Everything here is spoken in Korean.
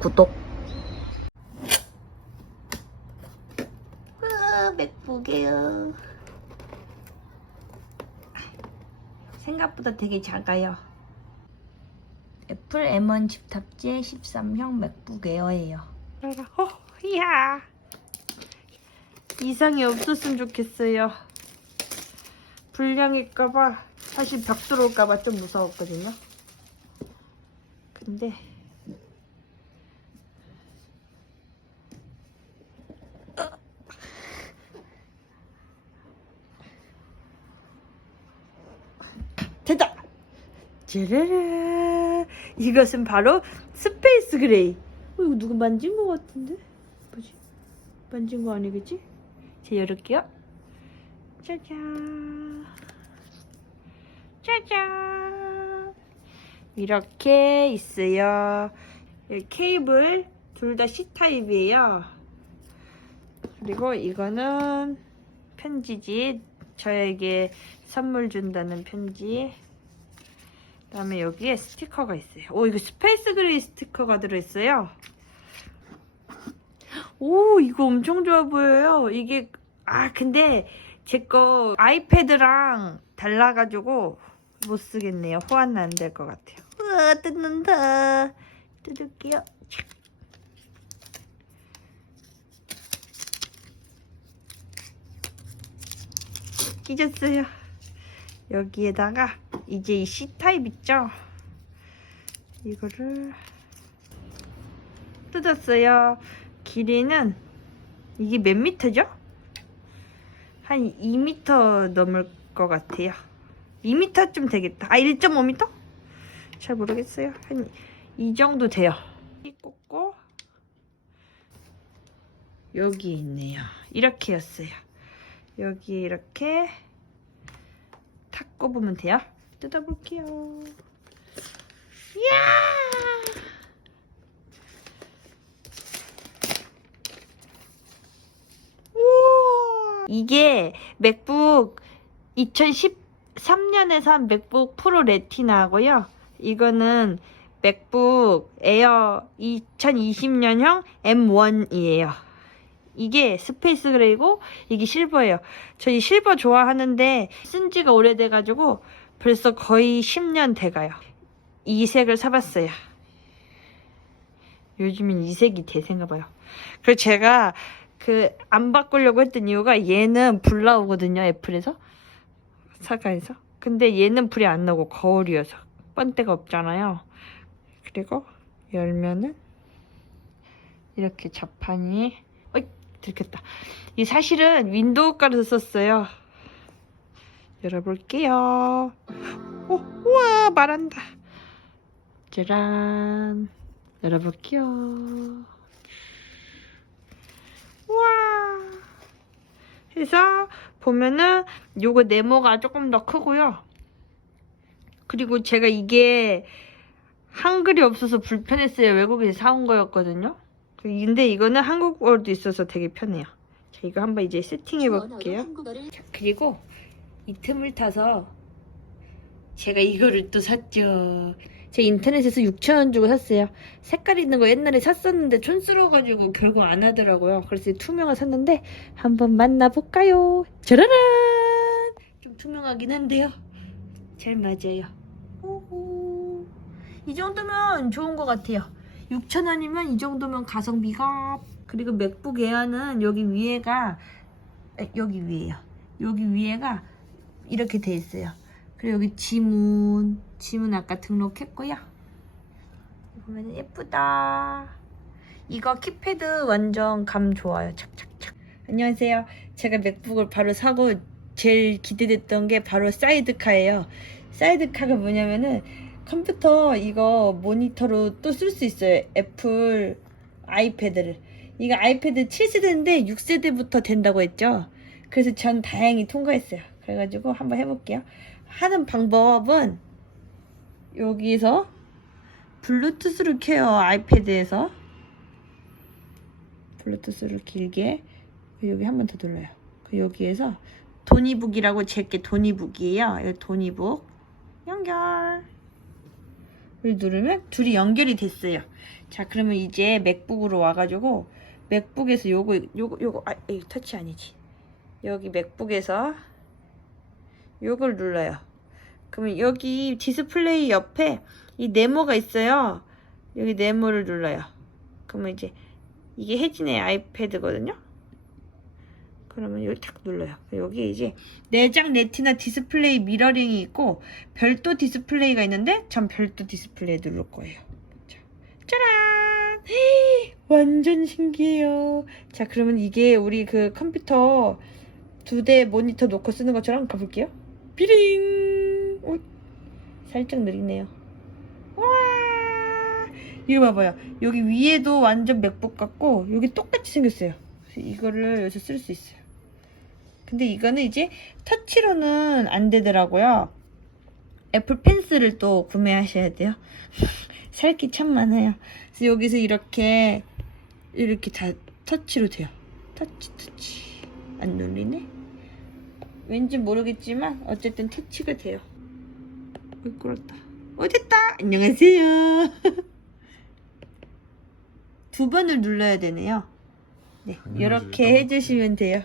구독. 와, 맥북이에요. 생각보다 되게 작아요. 애플 M1 칩 탑재 13형 맥북 에어예요. 어, 이야. 이상이 없었으면 좋겠어요. 불량일까봐, 사실 벽 들어올까봐 좀 무서웠거든요. 근데, 됐다! 짜라라. 이것은 바로 스페이스 그레이. 어, 이거 누구 만진 것 같은데? 뭐지? 만진 거 아니겠지? 자, 열을게요. 짜잔. 짜잔. 이렇게 있어요. 이 케이블 둘 다 C타입이에요. 그리고 이거는 편지지. 저에게 선물 준다는 편지. 그 다음에 여기에 스티커가 있어요. 오 이거 스페이스 그레이 스티커가 들어있어요. 오 이거 엄청 좋아 보여요. 이게 아 근데 제 거 아이패드랑 달라가지고 못 쓰겠네요. 호환 안될 것 같아요. 우와 뜯는다. 뜯을게요. 착. 끼졌어요. 여기에다가 이제 이 C타입 있죠? 이거를 뜯었어요. 길이는 이게 몇 미터죠? 한 2미터 넘을 것 같아요. 2미터쯤 되겠다. 아 1.5미터? 잘 모르겠어요. 한 이 정도 돼요. 이 꽂고 여기 있네요. 이렇게였어요. 여기 이렇게 탁 꼽으면 돼요. 뜯어볼게요. 이야! 우와! 이게 맥북 2013년에 산 맥북 프로 레티나고요. 이거는 맥북 에어 2020년형 M1이에요. 이게 스페이스 그레이고 이게 실버예요. 저희 실버 좋아하는데 쓴 지가 오래돼가지고 벌써 거의 10년 돼가요. 이 색을 사봤어요. 요즘엔 이 색이 대세인가 봐요. 그래서 제가 그 안 바꾸려고 했던 이유가 얘는 불 나오거든요. 애플에서 사과에서. 근데 얘는 불이 안 나고 거울이어서 번때가 없잖아요. 그리고 열면은 이렇게 자판이 들켰다. 이 사실은 윈도우 깔아서 썼어요. 열어볼게요. 오, 우와 말한다. 짜란. 열어볼게요. 우와. 해서 보면은 요거 네모가 조금 더 크고요. 그리고 제가 이게 한글이 없어서 불편했어요. 외국에서 사온 거였거든요. 근데 이거는 한국어도 있어서 되게 편해요. 자, 이거 한번 이제 세팅해 볼게요. 자, 그리고 이 틈을 타서 제가 이거를 또 샀죠. 제 인터넷에서 6,000원 주고 샀어요. 색깔 있는 거 옛날에 샀었는데 촌스러워가지고 결국 안 하더라고요. 그래서 이 투명을 샀는데 한번 만나볼까요? 짜라란! 좀 투명하긴 한데요. 잘 맞아요. 오호. 이 정도면 좋은 것 같아요. 6,000원이면 이 정도면 가성비가 그리고 맥북 에어는 여기 위에가 에, 여기 위에요. 여기 위에가 이렇게 돼 있어요. 그리고 여기 지문 지문 아까 등록했고요. 보면 예쁘다. 이거 키패드 완전 감 좋아요. 착착착. 안녕하세요. 제가 맥북을 바로 사고 제일 기대됐던 게 바로 사이드카예요. 사이드카가 뭐냐면은 컴퓨터 이거 모니터로 또 쓸 수 있어요. 애플 아이패드를. 이거 아이패드 7세대인데 6세대부터 된다고 했죠. 그래서 전 다행히 통과했어요. 그래가지고 한번 해볼게요. 하는 방법은 여기서 블루투스를 켜요. 아이패드에서. 블루투스를 길게 여기 한 번 더 눌러요. 그 여기에서 도니북이라고 제게 도니북이에요. 이 도니북 연결. 누르면 둘이 연결이 됐어요. 자, 그러면 이제 맥북으로 와가지고 맥북에서 요거 요거 요거 아, 이 터치 아니지. 여기 맥북에서 요걸 눌러요. 그러면 여기 디스플레이 옆에 이 네모가 있어요. 여기 네모를 눌러요. 그러면 이제 이게 혜진의 아이패드거든요. 그러면 여기 탁 눌러요. 여기 이제 내장 레티나 디스플레이 미러링이 있고 별도 디스플레이가 있는데 전 별도 디스플레이 누를 거예요. 자, 짜란! 헤이, 완전 신기해요. 자, 그러면 이게 우리 그 컴퓨터 두 대 모니터 놓고 쓰는 것처럼 가볼게요. 비링! 오, 살짝 느리네요. 와! 이거 봐봐요. 여기 위에도 완전 맥북 같고 여기 똑같이 생겼어요. 이거를 여기서 쓸 수 있어요. 근데 이거는 이제 터치로는 안 되더라고요. 애플 펜슬을 또 구매하셔야 돼요. 살게참 많아요. 그래서 여기서 이렇게 이렇게 다 터치로 돼요. 터치 터치 안 눌리네. 왠지 모르겠지만 어쨌든 터치가 돼요. 어이 꿀었다. 어 됐다. 안녕하세요. 두 번을 눌러야 되네요. 네, 당연하지. 이렇게 해주시면 돼요.